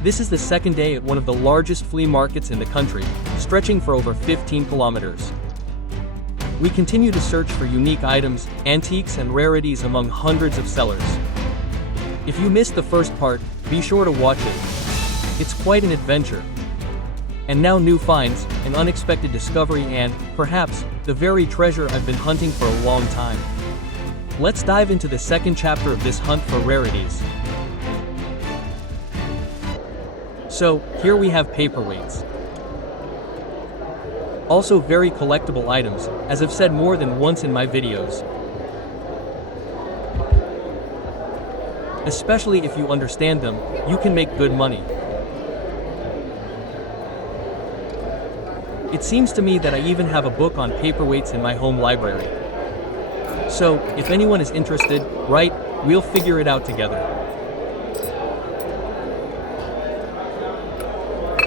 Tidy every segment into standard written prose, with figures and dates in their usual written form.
This is the second day at one of the largest flea markets in the country, stretching for over 15 kilometers. We continue to search for unique items, antiques and rarities among hundreds of sellers. If you missed the first part, be sure to watch it. It's quite an adventure. And now new finds, an unexpected discovery and, perhaps, the very treasure I've been hunting for a long time. Let's dive into the second chapter of this hunt for rarities. So, here we have paperweights. Also very collectible items, as I've said more than once in my videos. Especially if you understand them, you can make good money. It seems to me that I even have a book on paperweights in my home library. So, if anyone is interested, right, we'll figure it out together.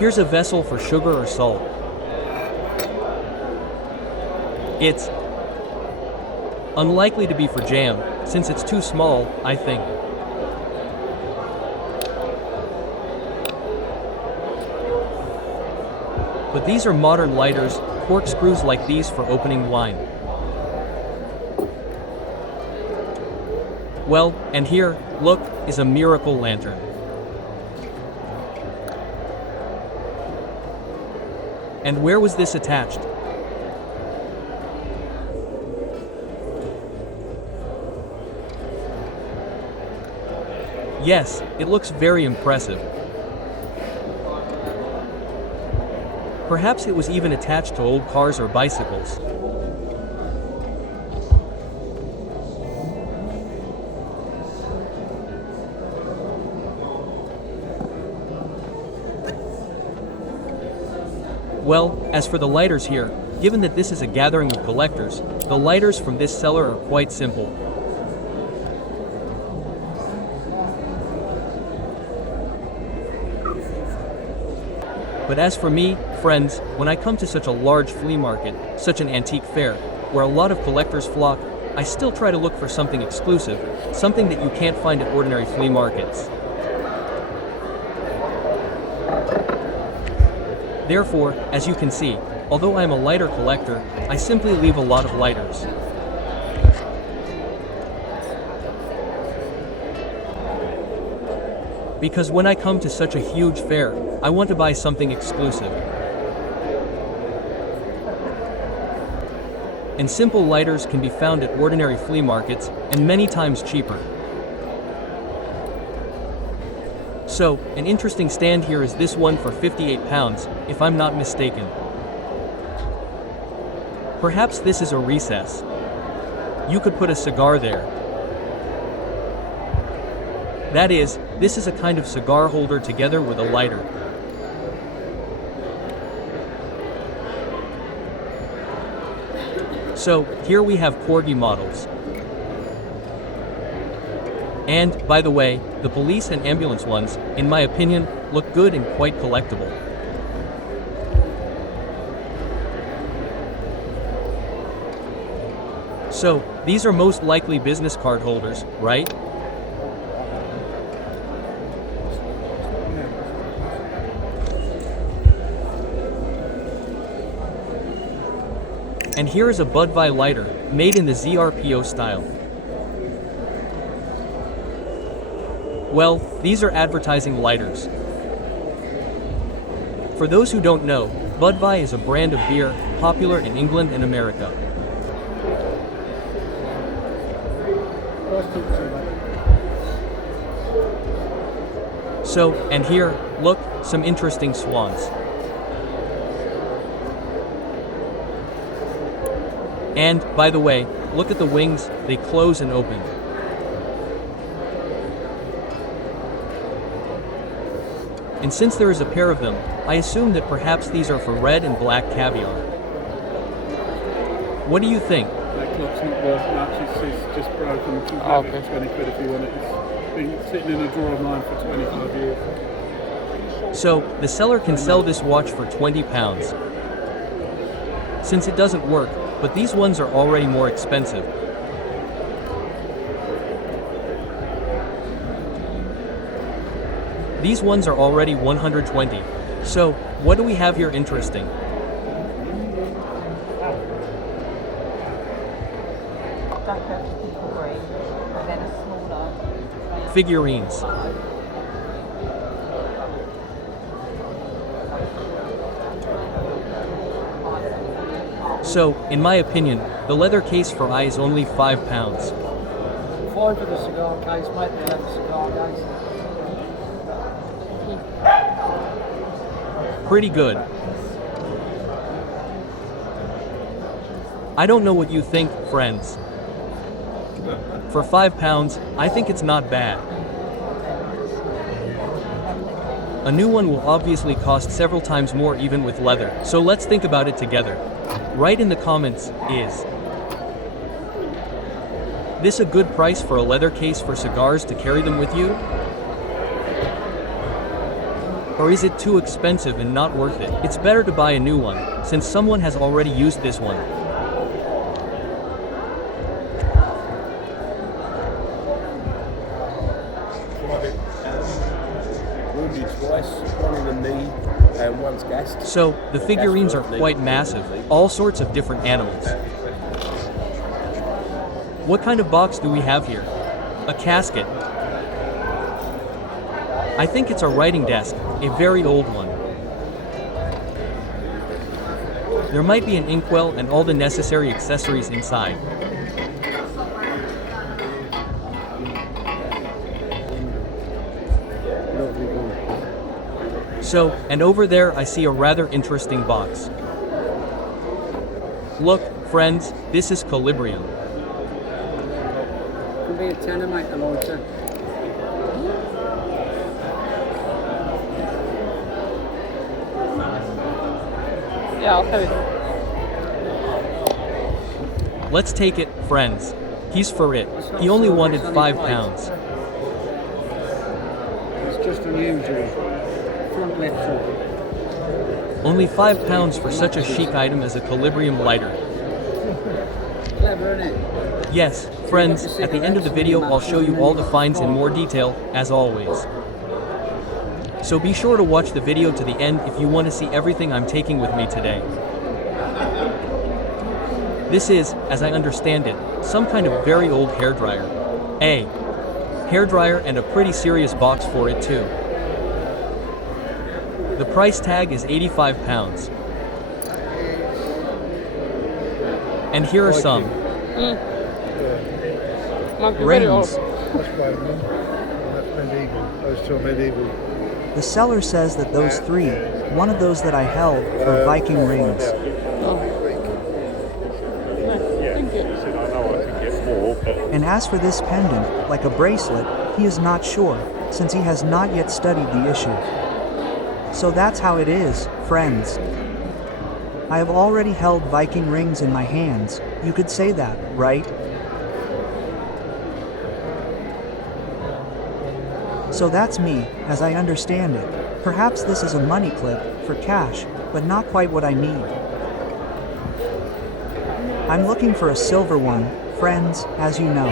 Here's a vessel for sugar or salt. It's unlikely to be for jam, since it's too small, I think. But these are modern lighters, corkscrews like these for opening wine. Well, and here, look, is a miracle lantern. And where was this attached? Yes, it looks very impressive. Perhaps it was even attached to old cars or bicycles. Well, as for the lighters here, given that this is a gathering of collectors, the lighters from this seller are quite simple. But as for me, friends, when I come to such a large flea market, such an antique fair, where a lot of collectors flock, I still try to look for something exclusive, something that you can't find at ordinary flea markets. Therefore, as you can see, although I am a lighter collector, I simply leave a lot of lighters. Because when I come to such a huge fair, I want to buy something exclusive. And simple lighters can be found at ordinary flea markets, and many times cheaper. So, an interesting stand here is this one for £58, if I'm not mistaken. Perhaps this is a recess. You could put a cigar there. That is, this is a kind of cigar holder together with a lighter. So, here we have corgi models. And, by the way, the police and ambulance ones, in my opinion, look good and quite collectible. So, these are most likely business card holders, right? And here is a Budweiser lighter, made in the ZRPO style. Well, these are advertising lighters. For those who don't know, Budweiser is a brand of beer, popular in England and America. So, and here, look, some interesting swans. And, by the way, look at the wings, they close and open. And since there is a pair of them, I assume that perhaps these are for red and black caviar. What do you think? That clock's not worth much, it's just broken. You can have it for 20 quid if you want it. It's been sitting in a drawer of mine for 25 years. So, the seller can sell this watch for £20. Since it doesn't work, but these ones are already more expensive. These ones are already 120. So, what do we have here interesting? Figurines. So, in my opinion, the leather case for I is only £5. 5 for the cigar case, mate, the leather cigar case. Pretty good. I don't know what you think, friends. For £5, I think it's not bad. A new one will obviously cost several times more even with leather, so let's think about it together. Write in the comments, is this a good price for a leather case for cigars to carry them with you? Or is it too expensive and not worth it? It's better to buy a new one, since someone has already used this one. So, the figurines are quite massive, all sorts of different animals. What kind of box do we have here? A casket. I think it's a writing desk, a very old one. There might be an inkwell and all the necessary accessories inside. So, and over there I see a rather interesting box. Look, friends, this is Calibrium. Could be a tenner, mate, the lighter. Yeah, I'll have it. Let's take it, friends. He's for it. He only wanted £5. It's just unusual. Front left foot. Only £5 for such a chic item as a Calibrium lighter. Clever, isn't it? Yes, friends, at the end of the video I'll show you all the finds in more detail, as always. So be sure to watch the video to the end if you want to see everything I'm taking with me today. This is, as I understand it, some kind of very old hairdryer. A hairdryer and a pretty serious box for it too. The price tag is £85. And here are some rings. Those two are medieval. The seller says that those three, one of those that I held, are Viking rings. And as for this pendant, like a bracelet, he is not sure, since he has not yet studied the issue. So that's how it is, friends. I have already held Viking rings in my hands, you could say that, right? So that's me, as I understand it. Perhaps this is a money clip, for cash, but not quite what I need. I'm looking for a silver one, friends, as you know.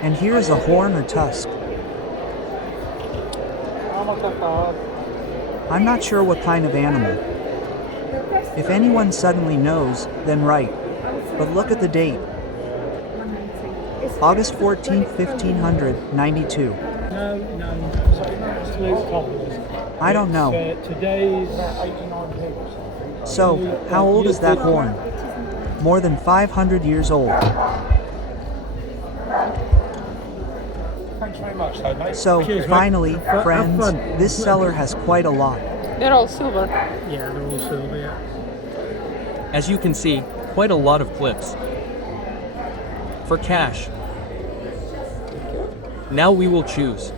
And here is a horn or tusk. I'm not sure what kind of animal. If anyone suddenly knows, then write. But look at the date. August 14th, 1592. No. I don't know. Today's So, how old is that horn? More than 500 years old. Thanks very much, though, mate. So, Cheers, finally, mate. friends, Have fun. this seller has quite a lot. They're all silver. Yeah, they're all silver, yeah. As you can see, quite a lot of clips. For cash. Now we will choose.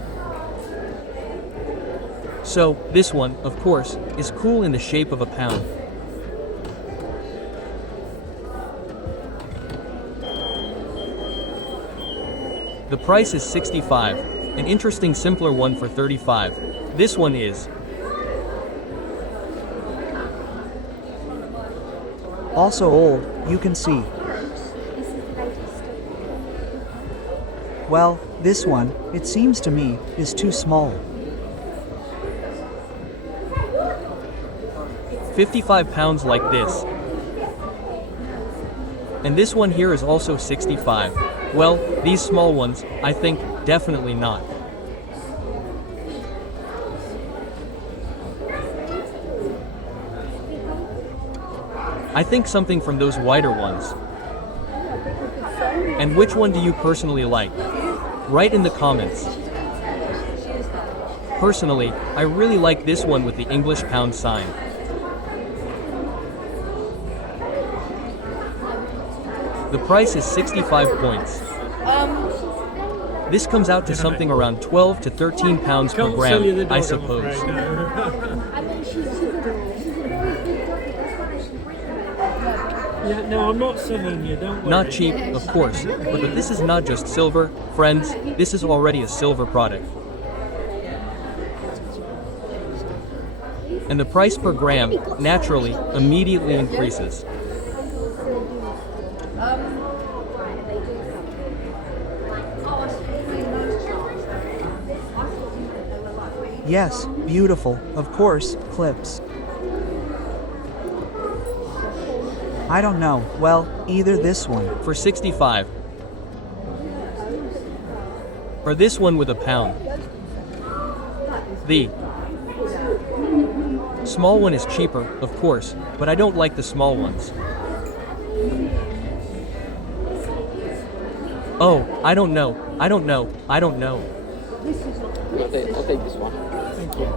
So, this one, of course, is cool in the shape of a pound. The price is $65, an interesting simpler one for $35. This one is Also old, you can see. Well, this one, it seems to me, is too small. 55 pounds like this. And this one here is also 65. Well, these small ones, I think, definitely not. I think something from those wider ones. And which one do you personally like? Write in the comments. Personally, I really like this one with the English pound sign. The price is 65 points. This comes out to something around 12 to 13 pounds per gram, I suppose. Yeah, no, I'm not selling you, don't worry. Not cheap, of course, but this is not just silver, friends, this is already a silver product. And the price per gram, naturally, immediately increases. Yes, beautiful, of course, clips. I don't know, well, either this one. For 65. Or this one with a pound. The small one is cheaper, of course, but I don't like the small ones. Oh, I don't know. I don't know. I'll take this one. Thank you.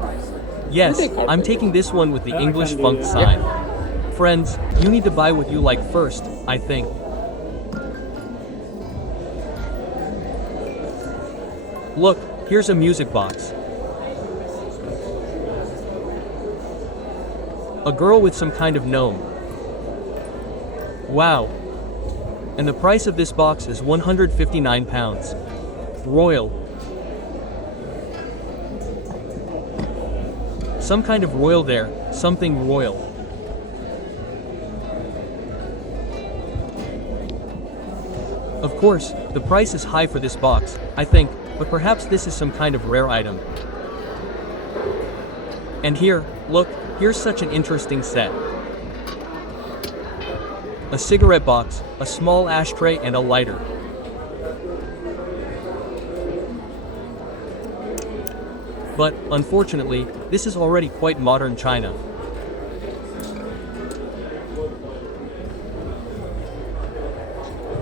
Yes, I'm taking this one with the English funk sign. Friends, you need to buy what you like first, I think. Look, here's a music box. A girl with some kind of gnome. Wow. And the price of this box is 159 pounds. Royal. Some kind of royal there, something royal. Of course, the price is high for this box, I think, but perhaps this is some kind of rare item. And here, look, here's such an interesting set. A cigarette box, a small ashtray and a lighter. But, unfortunately, this is already quite modern China.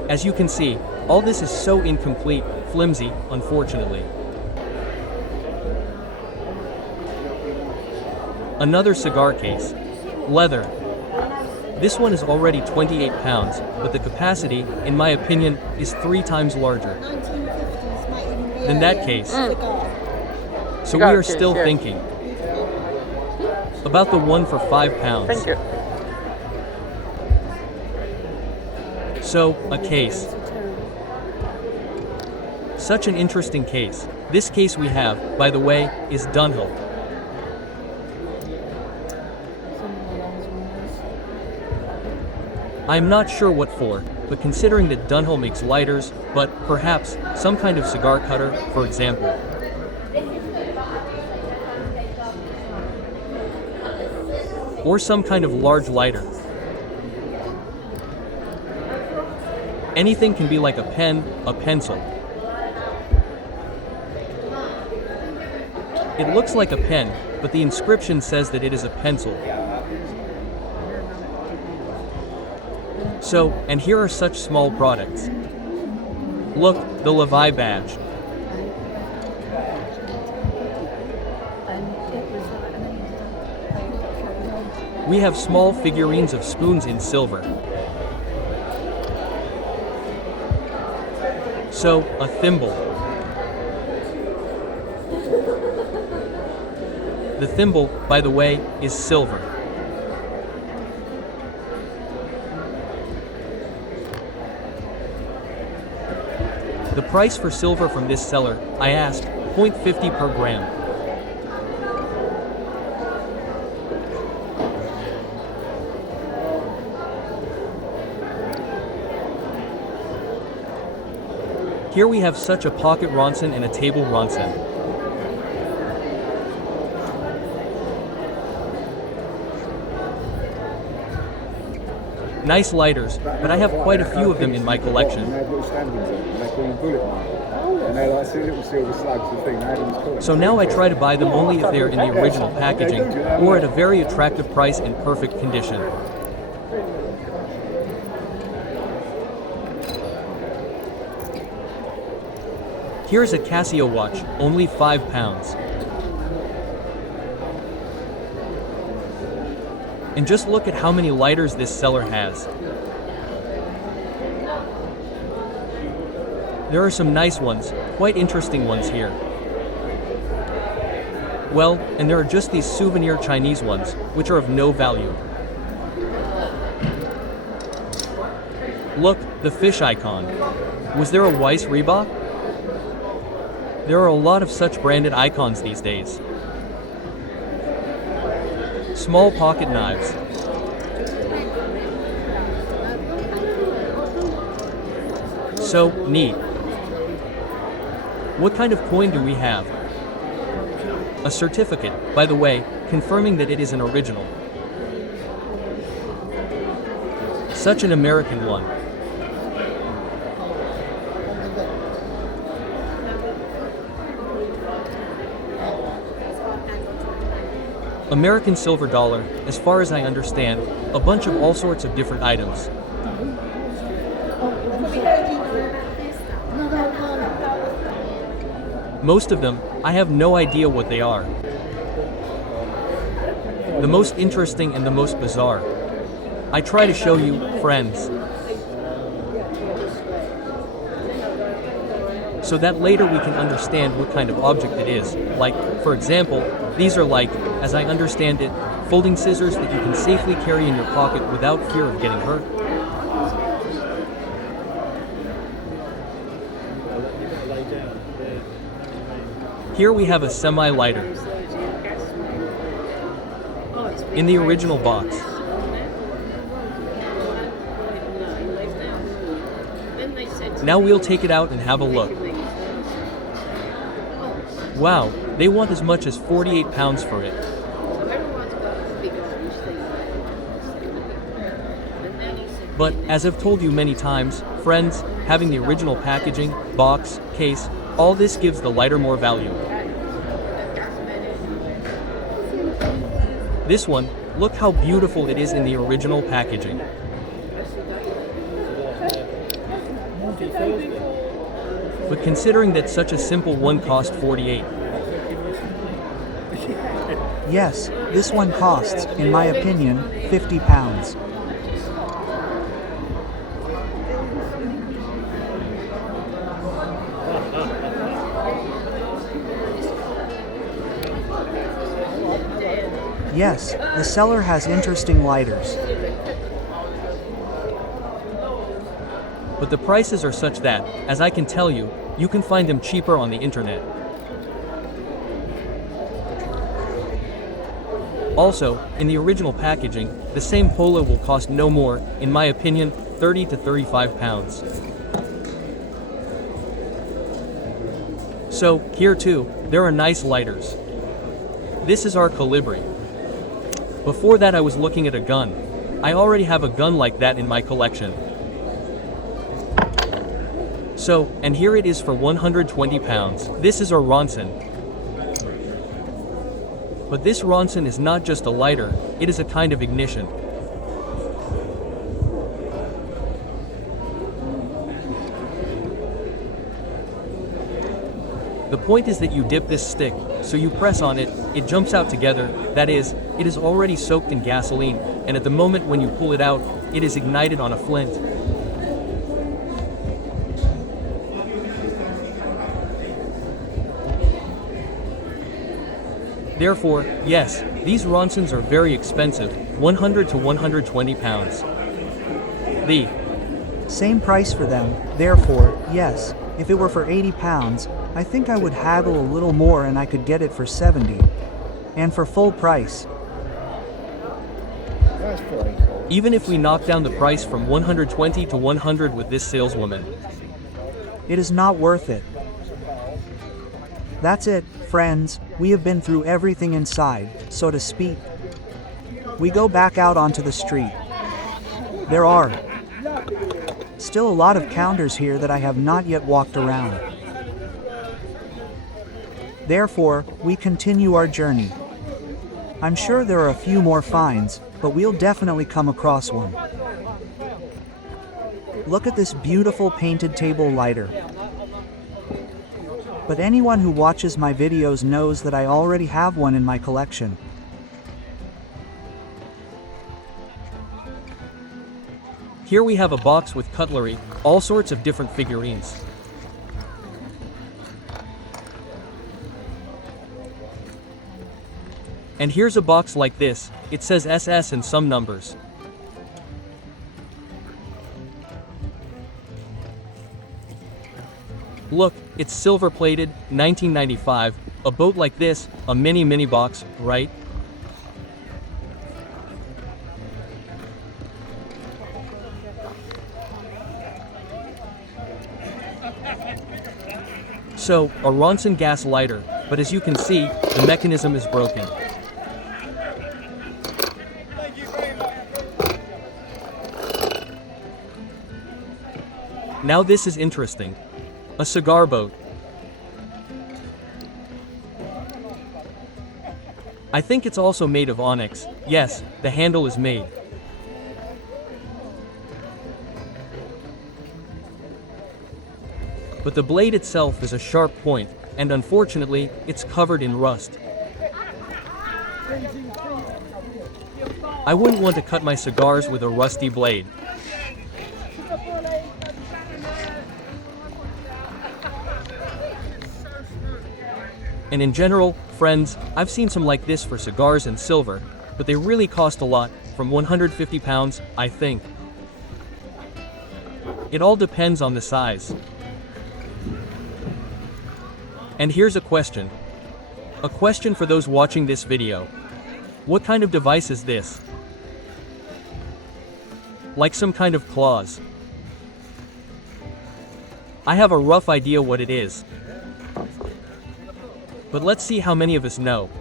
As you can see, all this is so incomplete, flimsy, unfortunately. Another cigar case. Leather. This one is already 28 pounds, but the capacity, in my opinion, is 3 times larger. In that case. So we are still thinking about the one for 5 pounds. Thank you. So, a case. Such an interesting case. This case we have, by the way, is Dunhill. I'm not sure what for, but considering that Dunhill makes lighters, but perhaps some kind of cigar cutter, for example. Or some kind of large lighter. Anything can be like a pen, a pencil. It looks like a pen, but the inscription says that it is a pencil. So, and here are such small products. Look, the Levi badge. We have small figurines of spoons in silver. So, a thimble. The thimble, by the way, is silver. The price for silver from this seller, I asked, 0.50 per gram. Here we have such a pocket ronson and a table ronson. Nice lighters, but I have quite a few of them in my collection. So now I try to buy them only if they are in the original packaging, or at a very attractive price in perfect condition. Here's a Casio watch, only £5. And just look at how many lighters this seller has. There are some nice ones, quite interesting ones here. Well, and there are just these souvenir Chinese ones, which are of no value. Look, the fish icon. Was there a Weiss Reebok? There are a lot of such branded icons these days. Small pocket knives. So neat. What kind of coin do we have? A certificate, by the way, confirming that it is an original. Such an American one. American silver dollar, as far as I understand, a bunch of all sorts of different items. Most of them, I have no idea what they are. The most interesting and the most bizarre. I try to show you, friends, so that later we can understand what kind of object it is. Like, for example, these are like, as I understand it, folding scissors that you can safely carry in your pocket without fear of getting hurt. Here we have a semi-lighter. In the original box. Now we'll take it out and have a look. Wow, they want as much as £48 for it. But, as I've told you many times, friends, having the original packaging, box, case, all this gives the lighter more value. This one, look how beautiful it is in the original packaging. But considering that such a simple one cost 48. Yes, this one costs, in my opinion, £50. Yes, the seller has interesting lighters. But the prices are such that, as I can tell you, you can find them cheaper on the internet. Also, in the original packaging, the same polo will cost no more, in my opinion, £30 to £35. So, here too, there are nice lighters. This is our Colibri. Before that I was looking at a gun. I already have a gun like that in my collection. So, and here it is for £120. This is our Ronson. But this Ronson is not just a lighter, it is a kind of ignition. The point is that you dip this stick, so you press on it, it jumps out together, that is, it is already soaked in gasoline, and at the moment when you pull it out, it is ignited on a flint. Therefore, yes, these Ronsons are very expensive, £100 to £120. The Same price for them, therefore, yes, if it were for £80, I think I would haggle a little more and I could get it for $70. And for full price. Even if we knock down the price from $120 to $100 with this saleswoman. It is not worth it. That's it, friends, we have been through everything inside, so to speak. We go back out onto the street. There are still a lot of counters here that I have not yet walked around. Therefore, we continue our journey. I'm sure there are a few more finds, but we'll definitely come across one. Look at this beautiful painted table lighter. But anyone who watches my videos knows that I already have one in my collection. Here we have a box with cutlery, all sorts of different figurines. And here's a box like this, it says SS and some numbers. Look, it's silver-plated, 1995, a boat like this, a mini box, right? So, a Ronson gas lighter, but as you can see, the mechanism is broken. Now this is interesting. A cigar boat. I think it's also made of onyx. Yes, the handle is made. But the blade itself is a sharp point, and unfortunately, it's covered in rust. I wouldn't want to cut my cigars with a rusty blade. And in general, friends, I've seen some like this for cigars and silver, but they really cost a lot, from 150 pounds, I think. It all depends on the size. And here's a question. A question for those watching this video. What kind of device is this? Like some kind of claws. I have a rough idea what it is. But let's see how many of us know.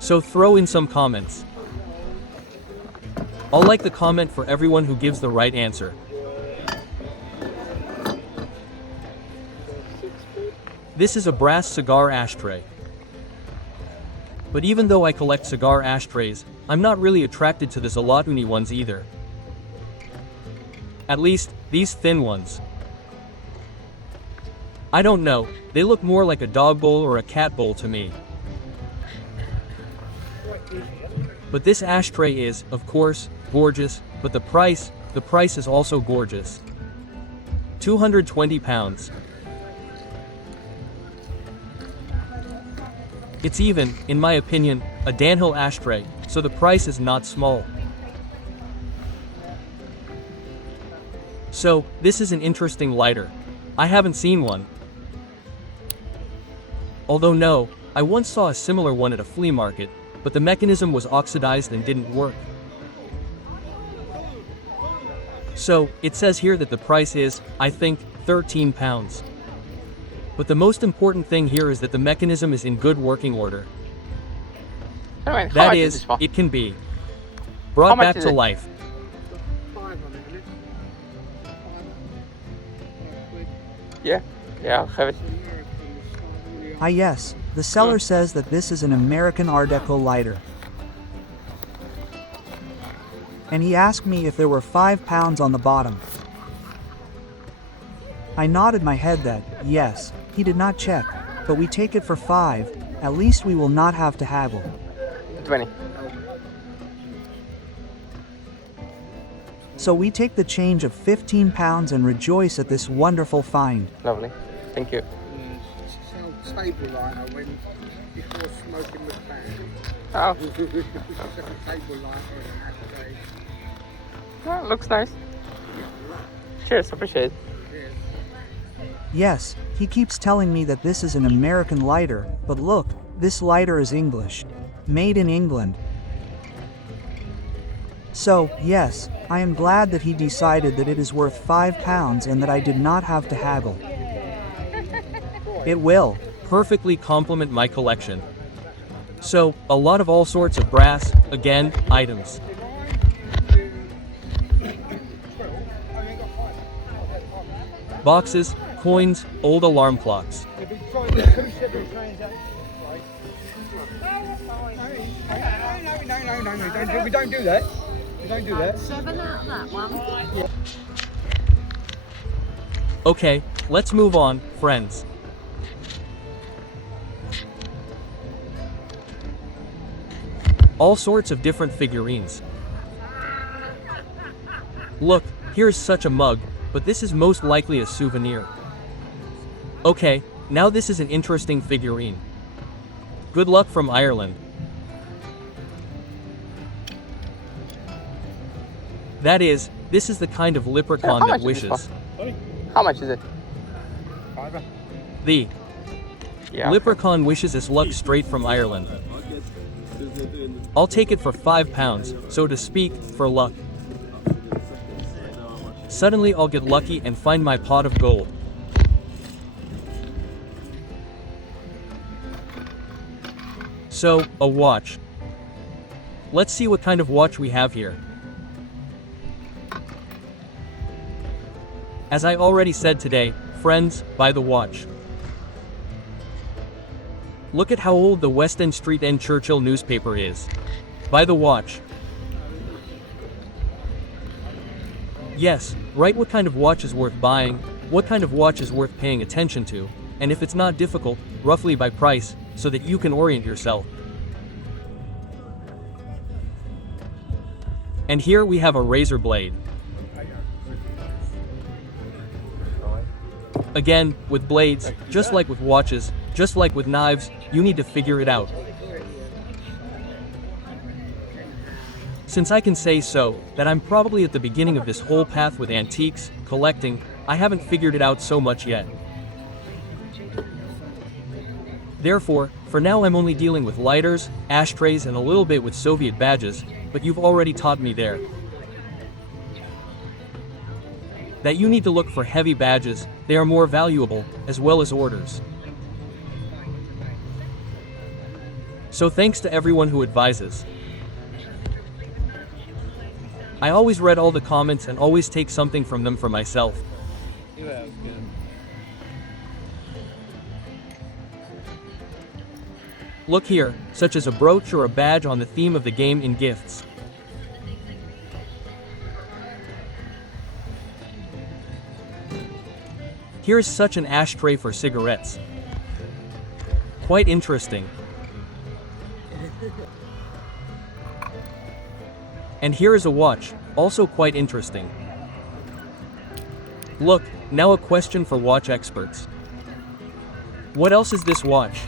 So throw in some comments. I'll like the comment for everyone who gives the right answer. This is a brass cigar ashtray. But even though I collect cigar ashtrays, I'm not really attracted to the Zalotuni ones either. At least, these thin ones. I don't know, they look more like a dog bowl or a cat bowl to me. But this ashtray is, of course, gorgeous, but the price is also gorgeous. 220 pounds. It's even, in my opinion, a Danhill ashtray, so the price is not small. So, this is an interesting lighter. I haven't seen one. Although no, I once saw a similar one at a flea market, but the mechanism was oxidized and didn't work. So, it says here that the price is, I think, 13 pounds. But the most important thing here is that the mechanism is in good working order. That is, it can be brought back to life. Yeah, I'll have it. Ah yes, the seller says that this is an American Art Deco lighter. And he asked me if there were 5 pounds on the bottom. I nodded my head that, yes, he did not check, but we take it for 5, at least we will not have to haggle. 20. So we take the change of 15 pounds and rejoice at this wonderful find. Lovely. Thank you. Table lighter when before smoking was banned. Oh. Table lighter and an ashtray. Oh, looks nice. Cheers, appreciate it. Yes, he keeps telling me that this is an American lighter, but look, this lighter is English. Made in England. So, yes, I am glad that he decided that it is worth 5 pounds and that I did not have to haggle. It will perfectly complement my collection. So, a lot of all sorts of brass, again, items. boxes, coins, old alarm clocks. We don't do that. We don't do that. 7 out of that one. Okay, let's move on, friends. All sorts of different figurines. Look, here's such a mug, but this is most likely a souvenir. Okay, now this is an interesting figurine. Good luck from Ireland. That is, this is the kind of leprechaun that wishes. How much is it? The Yeah. leprechaun wishes his luck straight from Ireland. I'll take it for £5, so to speak, for luck. Suddenly I'll get lucky and find my pot of gold. So, a watch. Let's see what kind of watch we have here. As I already said today, friends, buy the watch. Look at how old the West End Street End Churchill newspaper is. Buy the watch. Yes, write what kind of watch is worth buying, what kind of watch is worth paying attention to, and if it's not difficult, roughly by price, so that you can orient yourself. And here we have a razor blade. Again, with blades, just like with watches, just like with knives, you need to figure it out. Since I can say so, that I'm probably at the beginning of this whole path with antiques, collecting, I haven't figured it out so much yet. Therefore, for now I'm only dealing with lighters, ashtrays and a little bit with Soviet badges, but you've already taught me there that you need to look for heavy badges, they are more valuable, as well as orders. So thanks to everyone who advises. I always read all the comments and always take something from them for myself. Look here, such as a brooch or a badge on the theme of the game in gifts. Here's such an ashtray for cigarettes. Quite interesting. And here is a watch, also quite interesting. Look, now a question for watch experts. What else is this watch?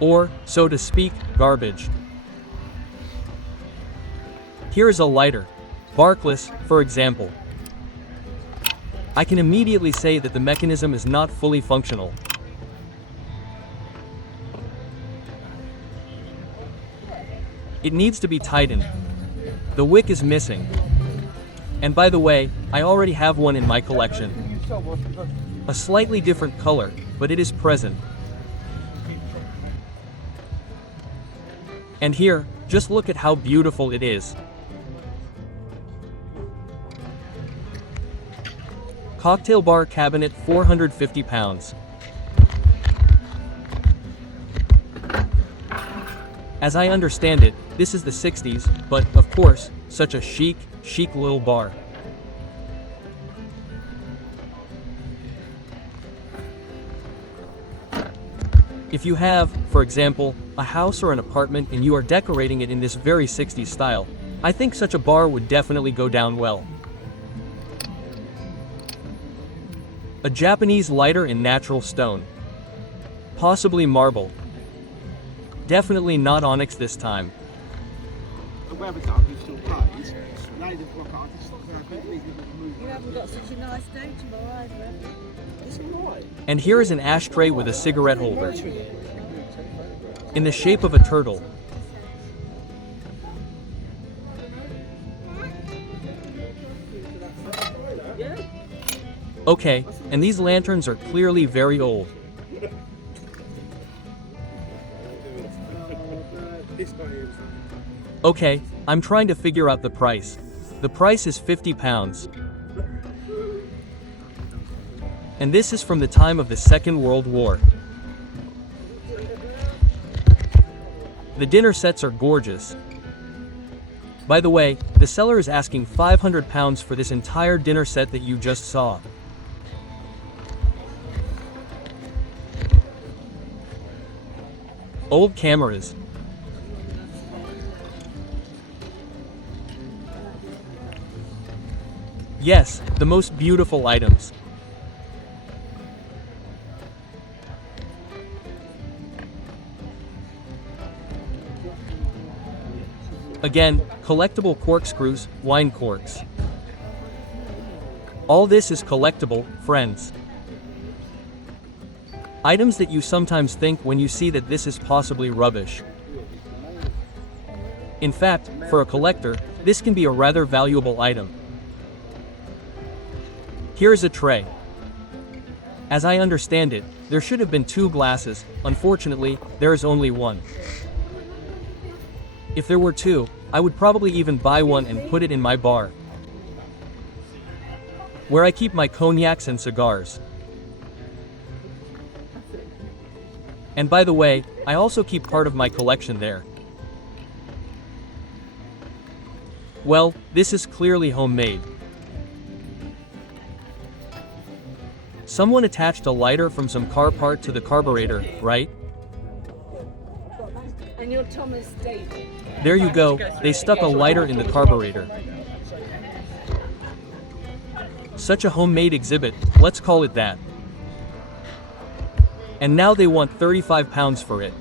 Or, so to speak, garbage. Here is a lighter. Barkless, for example. I can immediately say that the mechanism is not fully functional. It needs to be tightened. The wick is missing. And by the way, I already have one in my collection. A slightly different color, but it is present. And here, just look at how beautiful it is. Cocktail bar cabinet, £450. As I understand it, this is the 60s, but, of course, such a chic little bar. If you have, for example, a house or an apartment and you are decorating it in this very 60s style, I think such a bar would definitely go down well. A Japanese lighter in natural stone. Possibly marble. Definitely not onyx this time. You haven't got such a nice day tomorrow either. And here is an ashtray with a cigarette holder. In the shape of a turtle. Okay, and these lanterns are clearly very old. Okay, I'm trying to figure out the price. The price is £50. And this is from the time of the Second World War. The dinner sets are gorgeous. By the way, the seller is asking £500 for this entire dinner set that you just saw. Old cameras. Yes, the most beautiful items. Again, collectible corkscrews, wine corks. All this is collectible, friends. Items that you sometimes think when you see that this is possibly rubbish. In fact, for a collector, this can be a rather valuable item. Here is a tray. As I understand it, there should have been 2 glasses, unfortunately, there is only 1. If there were 2, I would probably even buy one and put it in my bar, where I keep my cognacs and cigars. And by the way, I also keep part of my collection there. Well, this is clearly homemade. Someone attached a lighter from some car part to the carburetor, right? And you're Thomas David. There you go, they stuck a lighter in the carburetor. Such a homemade exhibit, let's call it that. And now they want £35 for it.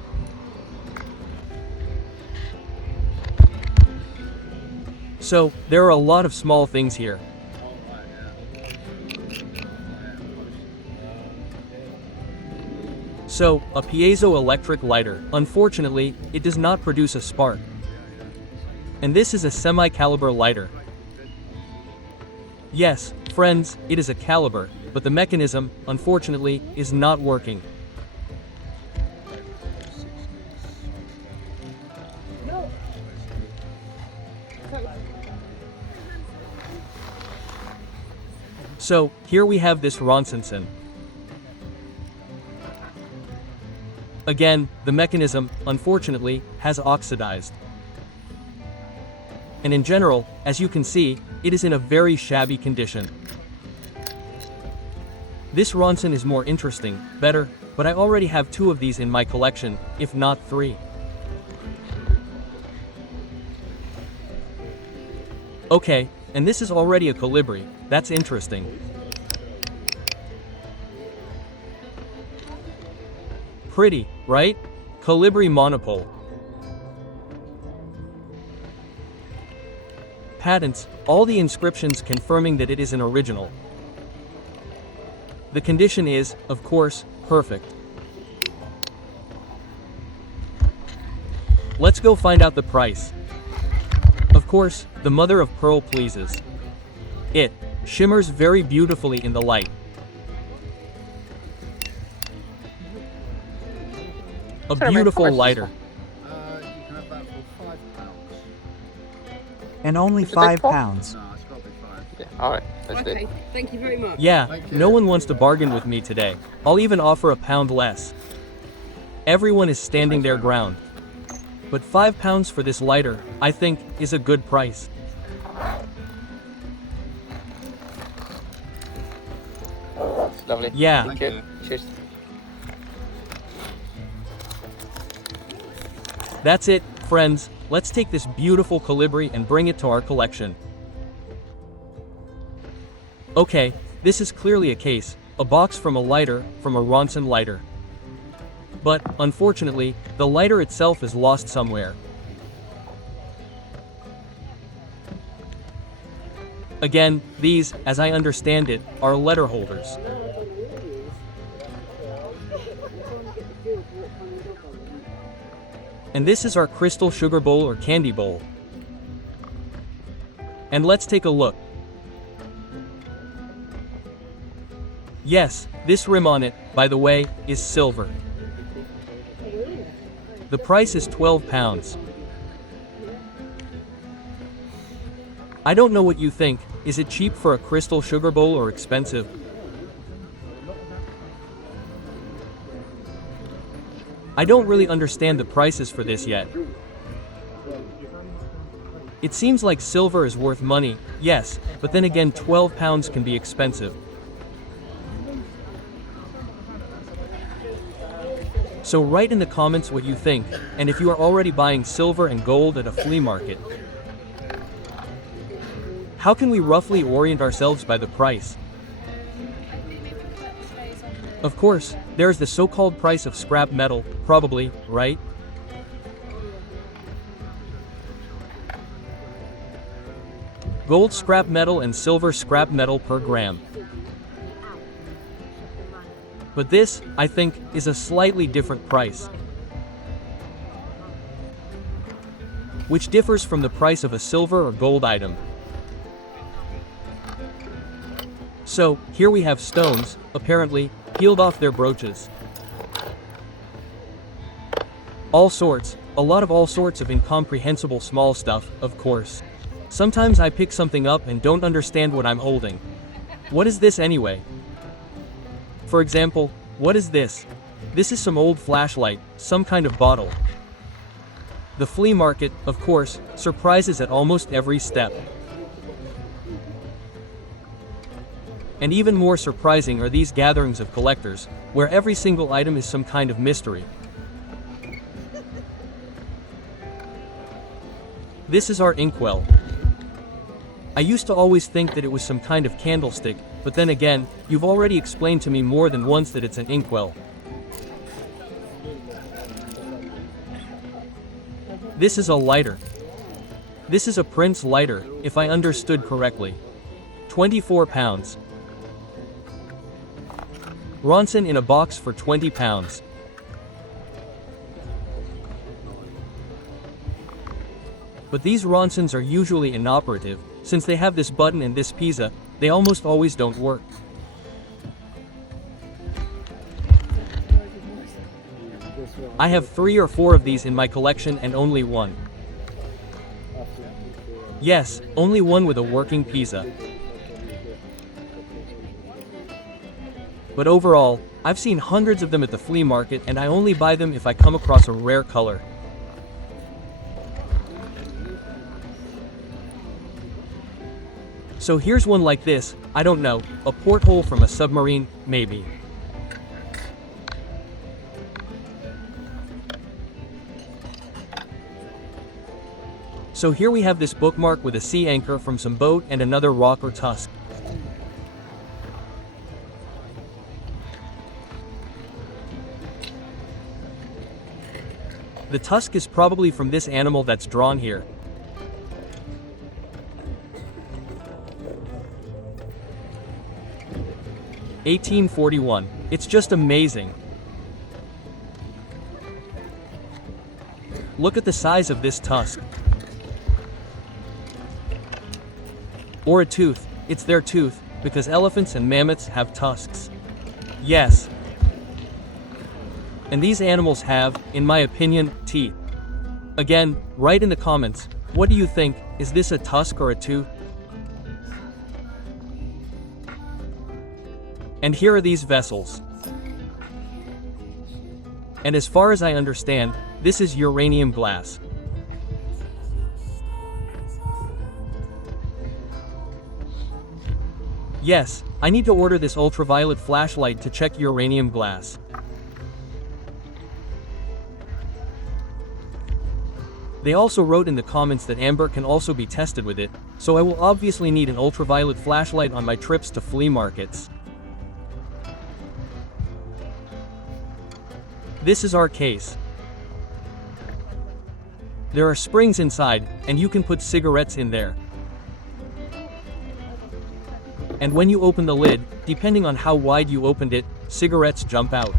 So, there are a lot of small things here. So, a piezoelectric lighter. Unfortunately, it does not produce a spark. And this is a semi-caliber lighter. Yes, friends, it is a caliber, but the mechanism, unfortunately, is not working. So, here we have this Ronsenson. Again, the mechanism, unfortunately, has oxidized. And in general, as you can see, it is in a very shabby condition. This Ronson is more interesting, better, but I already have 2 of these in my collection, if not 3. Okay, and this is already a Colibri, that's interesting. Pretty, right? Colibri monopole. Patents, all the inscriptions confirming that it is an original. The condition is, of course, perfect. Let's go find out the price. Of course, the mother of pearl pleases. It shimmers very beautifully in the light. A beautiful lighter. You can have that for £5. And only Is it big £5. pop? No, it's got to be 5. Yeah, alright, let's do Okay, it. thank you very much. Yeah, Thank you. no one wants to bargain with me today. I'll even offer £1 less. Everyone is standing their ground. But £5 for this lighter, I think, is a good price. It's lovely. Yeah. Thank you. Cheers. That's it, friends. Let's take this beautiful Colibri and bring it to our collection. Okay, this is clearly a case, a box from a lighter, from a Ronson lighter. But, unfortunately, the lighter itself is lost somewhere. Again, these, as I understand it, are letter holders. And this is our crystal sugar bowl or candy bowl. And let's take a look. Yes, this rim on it, by the way, is silver. The price is £12. I don't know what you think, is it cheap for a crystal sugar bowl or expensive? I don't really understand the prices for this yet. It seems like silver is worth money, yes, but then again £12 can be expensive. So write in the comments what you think, and if you are already buying silver and gold at a flea market. How can we roughly orient ourselves by the price? Of course, there is the so-called price of scrap metal, probably, right? Gold scrap metal and silver scrap metal per gram. But this, I think, is a slightly different price, which differs from the price of a silver or gold item. So, here we have stones, apparently, peeled off their brooches. All sorts, a lot of all sorts of incomprehensible small stuff, of course. Sometimes I pick something up and don't understand what I'm holding. What is this anyway? For example, what is this? This is some old flashlight, some kind of bottle. The flea market, of course, surprises at almost every step. And even more surprising are these gatherings of collectors, where every single item is some kind of mystery. This is our inkwell. I used to always think that it was some kind of candlestick, but then again, you've already explained to me more than once that it's an inkwell. This is a lighter. This is a Prince lighter, if I understood correctly. £24. Ronson in a box for £20. But these Ronsons are usually inoperative. Since they have this button and this pizza, they almost always don't work. I have 3 or 4 of these in my collection and only one. Yes, only one with a working pizza. But overall, I've seen hundreds of them at the flea market and I only buy them if I come across a rare color. So here's one like this, I don't know, a porthole from a submarine, maybe. So here we have this bookmark with a sea anchor from some boat and another rock or tusk. The tusk is probably from this animal that's drawn here. $18.41. It's just amazing. Look at the size of this tusk. Or a tooth. It's their tooth, because elephants and mammoths have tusks. Yes. And these animals have, in my opinion, teeth. Again, write in the comments, what do you think, is this a tusk or a tooth? And here are these vessels. And as far as I understand, this is uranium glass. Yes, I need to order this ultraviolet flashlight to check uranium glass. They also wrote in the comments that amber can also be tested with it, so I will obviously need an ultraviolet flashlight on my trips to flea markets. This is our case. There are springs inside, and you can put cigarettes in there. And when you open the lid, depending on how wide you opened it, cigarettes jump out.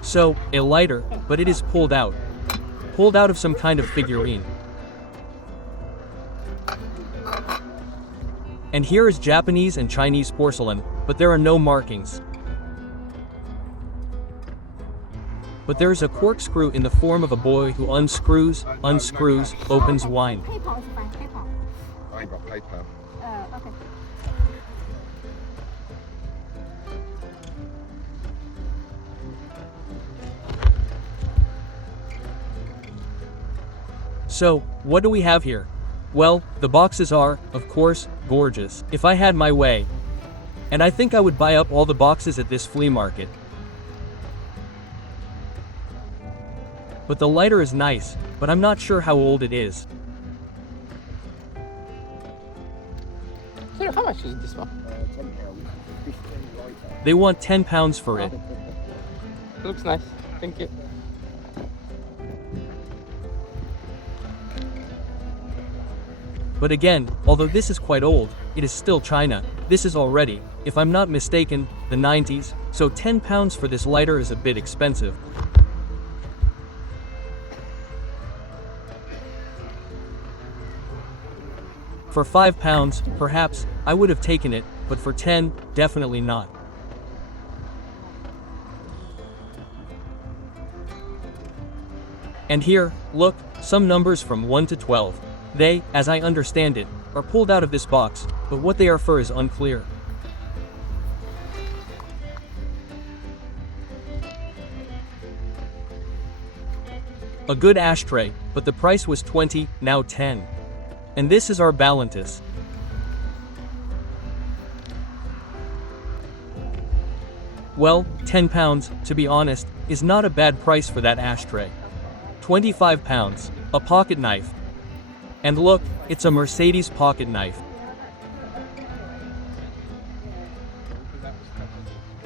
So, a lighter, but it is pulled out. Pulled out of some kind of figurine. And here is Japanese and Chinese porcelain, but there are no markings. But there is a corkscrew in the form of a boy who unscrews, opens wine. I ain't got PayPal. So, what do we have here? Well, the boxes are, of course, gorgeous, if I had my way. And I think I would buy up all the boxes at this flea market. But the lighter is nice, but I'm not sure how old it is. So how much is this one? They want £10 for it. Looks nice. Thank you. But again, although this is quite old, it is still China. This is already, if I'm not mistaken, the 90s, so £10 for this lighter is a bit expensive. For £5, perhaps, I would have taken it, but for 10, definitely not. And here, look, some numbers from 1 to 12. They, as I understand it, are pulled out of this box, but what they are for is unclear. A good ashtray, but the price was 20, now 10. And this is our Balantis. Well, £10, to be honest, is not a bad price for that ashtray. £25, a pocket knife. And look, it's a Mercedes pocket knife.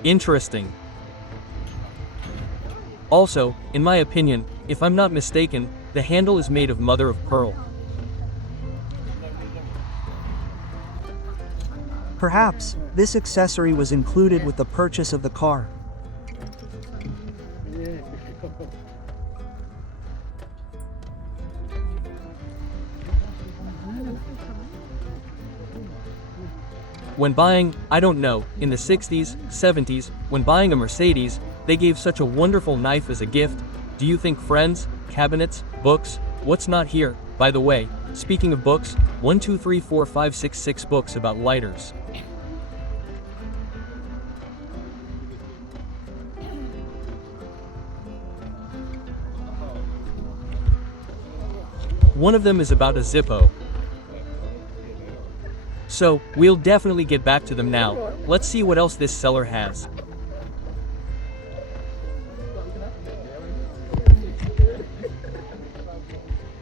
Interesting. Also, in my opinion, if I'm not mistaken, the handle is made of mother of pearl. Perhaps, this accessory was included with the purchase of the car. When buying, I don't know, in the 60s, 70s, when buying a Mercedes, they gave such a wonderful knife as a gift. Do you think friends, cabinets, books, what's not here? By the way, speaking of books, 1, 2, 3, 4, 5, 6, 6 books about lighters. One of them is about a Zippo. So, we'll definitely get back to them now. Let's see what else this seller has.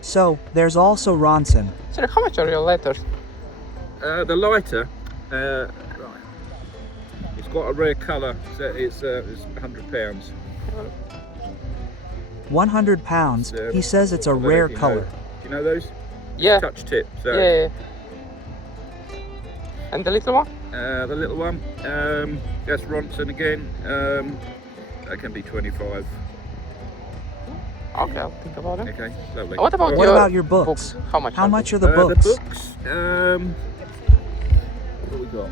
So, there's also Ronson. So how much are your letters? The lighter, right. It's got a rare colour, so it's £100. £100, he says it's a rare color. Do you know those? Yeah. Touch tip. So. Yeah. And the little one? The little one, that's Ronson again. That can be 25. Okay, I'll think about it. Okay, lovely. What about your books? How much? How much are the books? The books, what we got?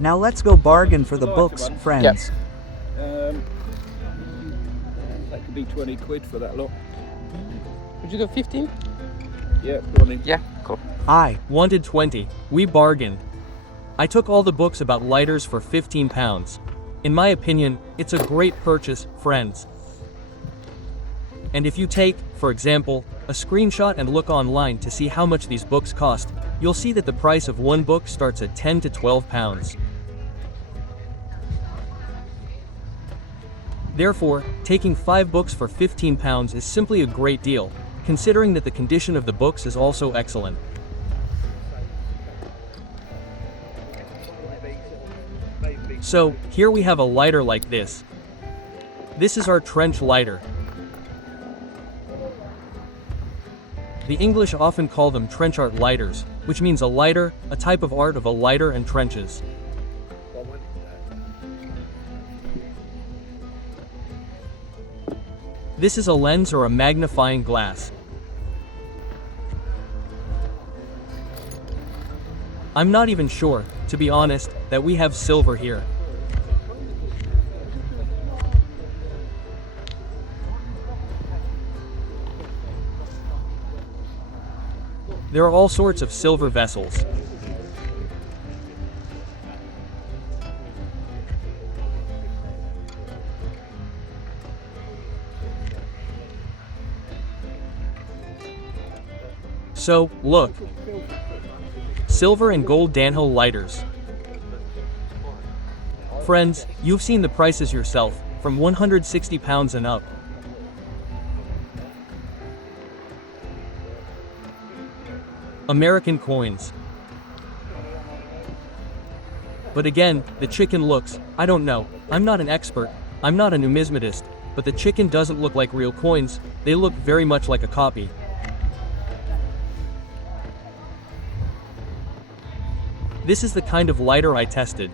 Now let's go bargain for the lighter books, one. friends. That could be 20 quid for that lot. Would you do 15? Yeah, go on in. Yeah, cool. I wanted 20. We bargained. I took all the books about lighters for £15. In my opinion, it's a great purchase, friends. And if you take, for example, a screenshot and look online to see how much these books cost, you'll see that the price of one book starts at £10 to £12. Therefore, taking 5 books for £15 is simply a great deal, considering that the condition of the books is also excellent. So, here we have a lighter like this. This is our trench lighter. The English often call them trench art lighters, which means a lighter, a type of art of a lighter and trenches. This is a lens or a magnifying glass. I'm not even sure, to be honest, that we have silver here. There are all sorts of silver vessels. So, look. Silver and gold Danhill lighters. Friends, you've seen the prices yourself, from £160 and up. American coins. But again, the chicken looks, I don't know, I'm not an expert, I'm not a numismatist, but the chicken doesn't look like real coins, they look very much like a copy. This is the kind of lighter I tested.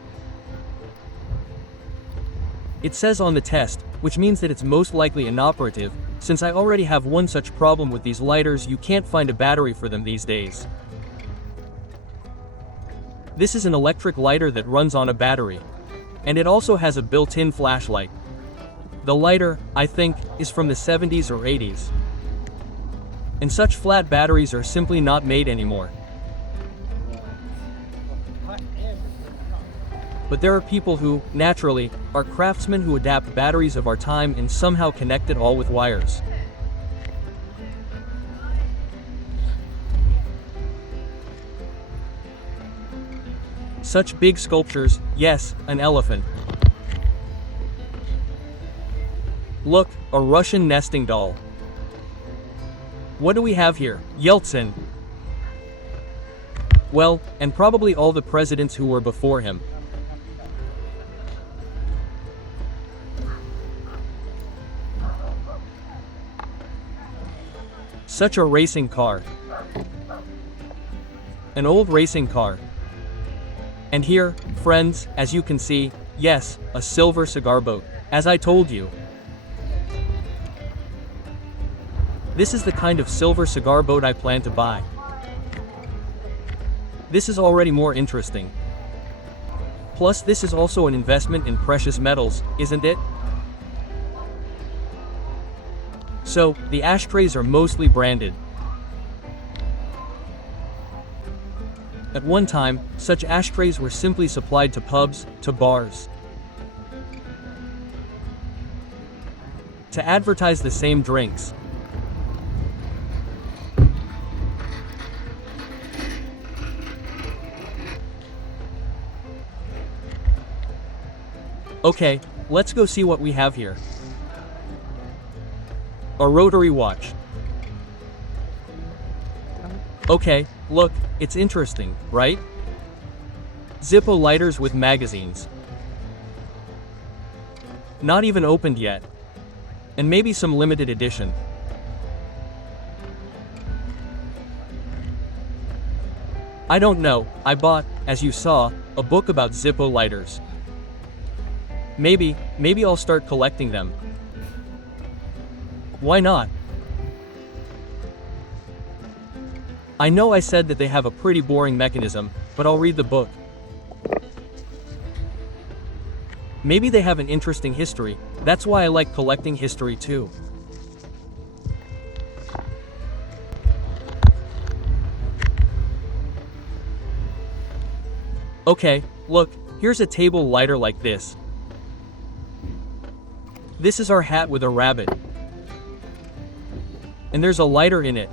It says on the test, which means that it's most likely inoperative, since I already have one such problem with these lighters, you can't find a battery for them these days. This is an electric lighter that runs on a battery. And it also has a built-in flashlight. The lighter, I think, is from the 70s or 80s. And such flat batteries are simply not made anymore. But there are people who, naturally, are craftsmen who adapt batteries of our time and somehow connect it all with wires. Such big sculptures, yes, an elephant. Look, a Russian nesting doll. What do we have here? Yeltsin. Well, and probably all the presidents who were before him. Such a racing car. An old racing car. And here, friends, as you can see, yes, a silver cigar boat, as I told you. This is the kind of silver cigar boat I plan to buy. This is already more interesting. Plus, this is also an investment in precious metals, isn't it? So, the ashtrays are mostly branded. At one time, such ashtrays were simply supplied to pubs, to bars, to advertise the same drinks. Okay, let's go see what we have here. A rotary watch. Okay, look, it's interesting, right? Zippo lighters with magazines. Not even opened yet. And maybe some limited edition. I don't know, I bought, as you saw, a book about Zippo lighters. Maybe I'll start collecting them. Why not? I know I said that they have a pretty boring mechanism, but I'll read the book. Maybe they have an interesting history, that's why I like collecting history too. Okay, look, here's a table lighter like this. This is our hat with a rabbit. And there's a lighter in it.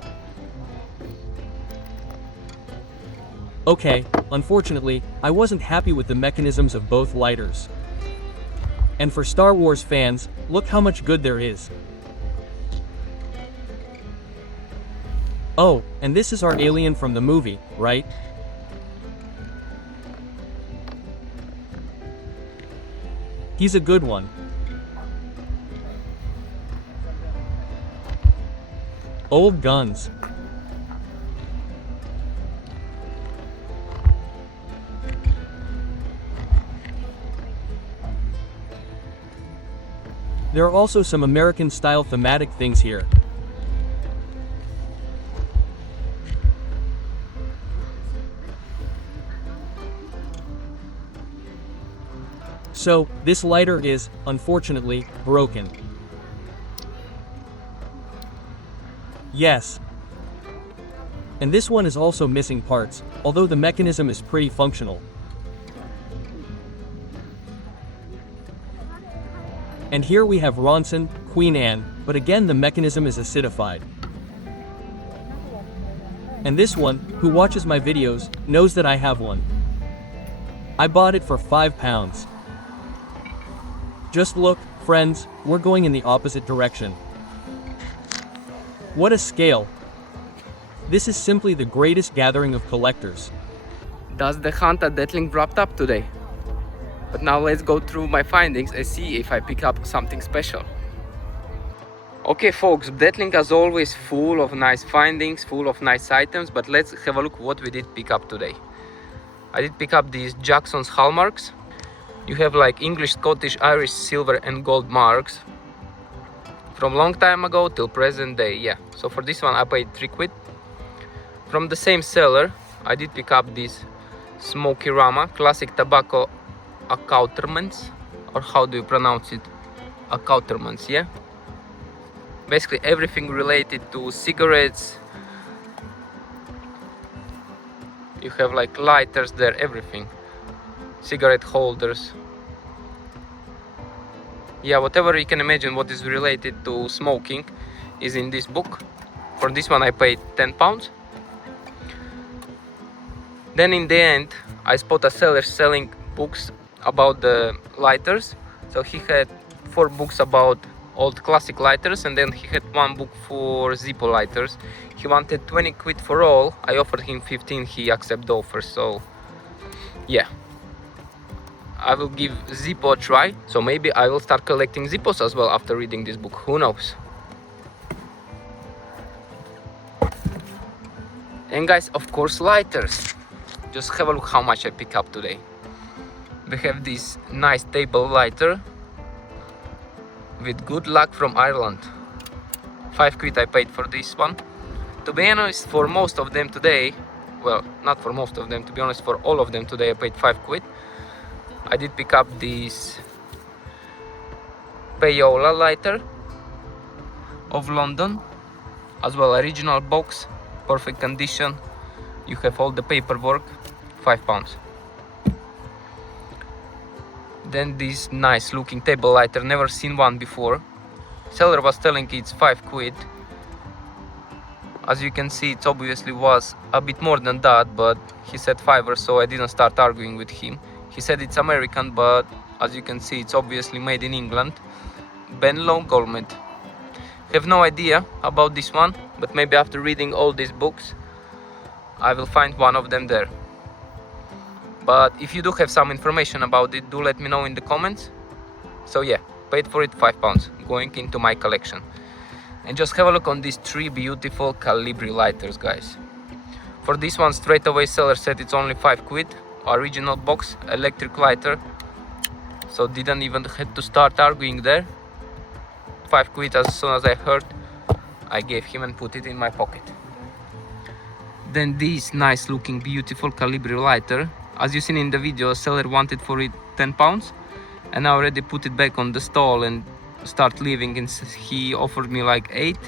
Okay, unfortunately, I wasn't happy with the mechanisms of both lighters. And for Star Wars fans, look how much good there is. Oh, and this is our alien from the movie, right? He's a good one. Old guns. There are also some American-style thematic things here. So, this lighter is, unfortunately, broken. Yes. And this one is also missing parts, although the mechanism is pretty functional. And here we have Ronson, Queen Anne, but again the mechanism is acidified. And this one, who watches my videos, knows that I have one. I bought it for £5. Just look, friends, we're going in the opposite direction. What a scale! This is simply the greatest gathering of collectors. Does the hunt at Detling wrapped up today? But now let's go through my findings and see if I pick up something special. Okay folks, Detling as always full of nice findings, full of nice items, but let's have a look what we did pick up today. I did pick up these Jackson's hallmarks. You have like English, Scottish, Irish, silver and gold marks from long time ago till present day. Yeah, so for this one I paid £3. From the same seller I did pick up these Smoky Rama classic tobacco accoutrements, or how do you pronounce it? Accoutrements, yeah. Basically everything related to cigarettes. You have like lighters there, everything. Cigarette holders. Yeah, whatever you can imagine what is related to smoking is in this book. For this one I paid £10. Then in the end I spot a seller selling books about the lighters. So he had 4 books about old classic lighters, and then he had 1 book for Zippo lighters. He wanted £20 for all. I offered him 15, he accepted the offer. So yeah, I will give Zippo a try. So maybe I will start collecting Zippos as well after reading this book, who knows. And guys, of course, lighters. Just have a look how much I pick up today. We have this nice table lighter with good luck from Ireland. £5 I paid for this one. To be honest, for most of them today, well, not for most of them, to be honest, for all of them today I paid £5. I did pick up this payola lighter of London, as well original box, perfect condition. You have all the paperwork, £5. Then this nice looking table lighter, never seen one before. Seller was telling it's £5. As you can see, it obviously was a bit more than that, but he said £5, so I didn't start arguing with him. He said it's American, but as you can see, it's obviously made in England. Benlow Gourmet. Have no idea about this one, but maybe after reading all these books I will find one of them there. But if you do have some information about it, do let me know in the comments. So yeah, paid for it £5, going into my collection. And just have a look on these 3 beautiful Calibri lighters, guys. For this one, straight away seller said it's only £5. Original box, electric lighter. So didn't even have to start arguing there. £5 as soon as I heard, I gave him and put it in my pocket. Then this nice looking beautiful Calibri lighter. As you seen in the video, seller wanted for it £10, and I already put it back on the stall and start leaving, and he offered me like 8.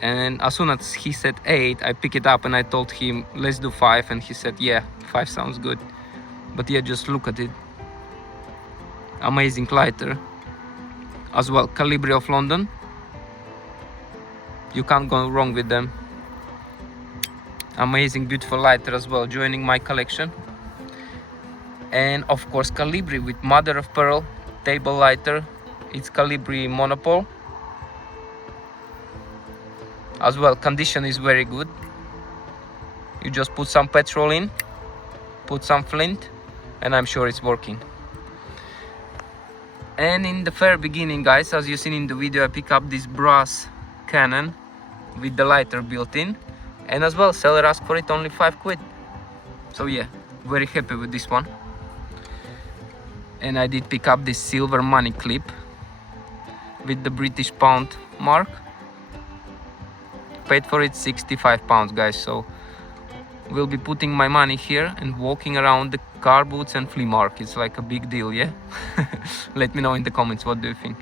And as soon as he said 8, I pick it up and I told him let's do 5, and he said yeah, 5 sounds good. But yeah, just look at it. Amazing lighter. As well, Calibri of London. You can't go wrong with them. Amazing, beautiful lighter as well, joining my collection. And of course Calibri with mother of pearl table lighter. It's Calibri Monopole. As well, condition is very good. You just put some petrol in, put some flint, and I'm sure it's working. And in the very beginning, guys, as you seen in the video, I pick up this brass cannon with the lighter built in, and as well seller asked for it only £5. So yeah, very happy with this one. And I did pick up this silver money clip with the British pound mark. Paid for it £65, guys. So we'll be putting my money here and walking around the car booths and flea markets like a big deal, yeah? Let me know in the comments, what do you think?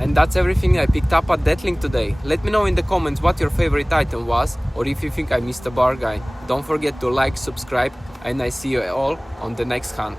And that's everything I picked up at Detling today. Let me know in the comments what your favorite item was, or if you think I missed a bargain. Don't forget to like, subscribe, and I see you all on the next hunt.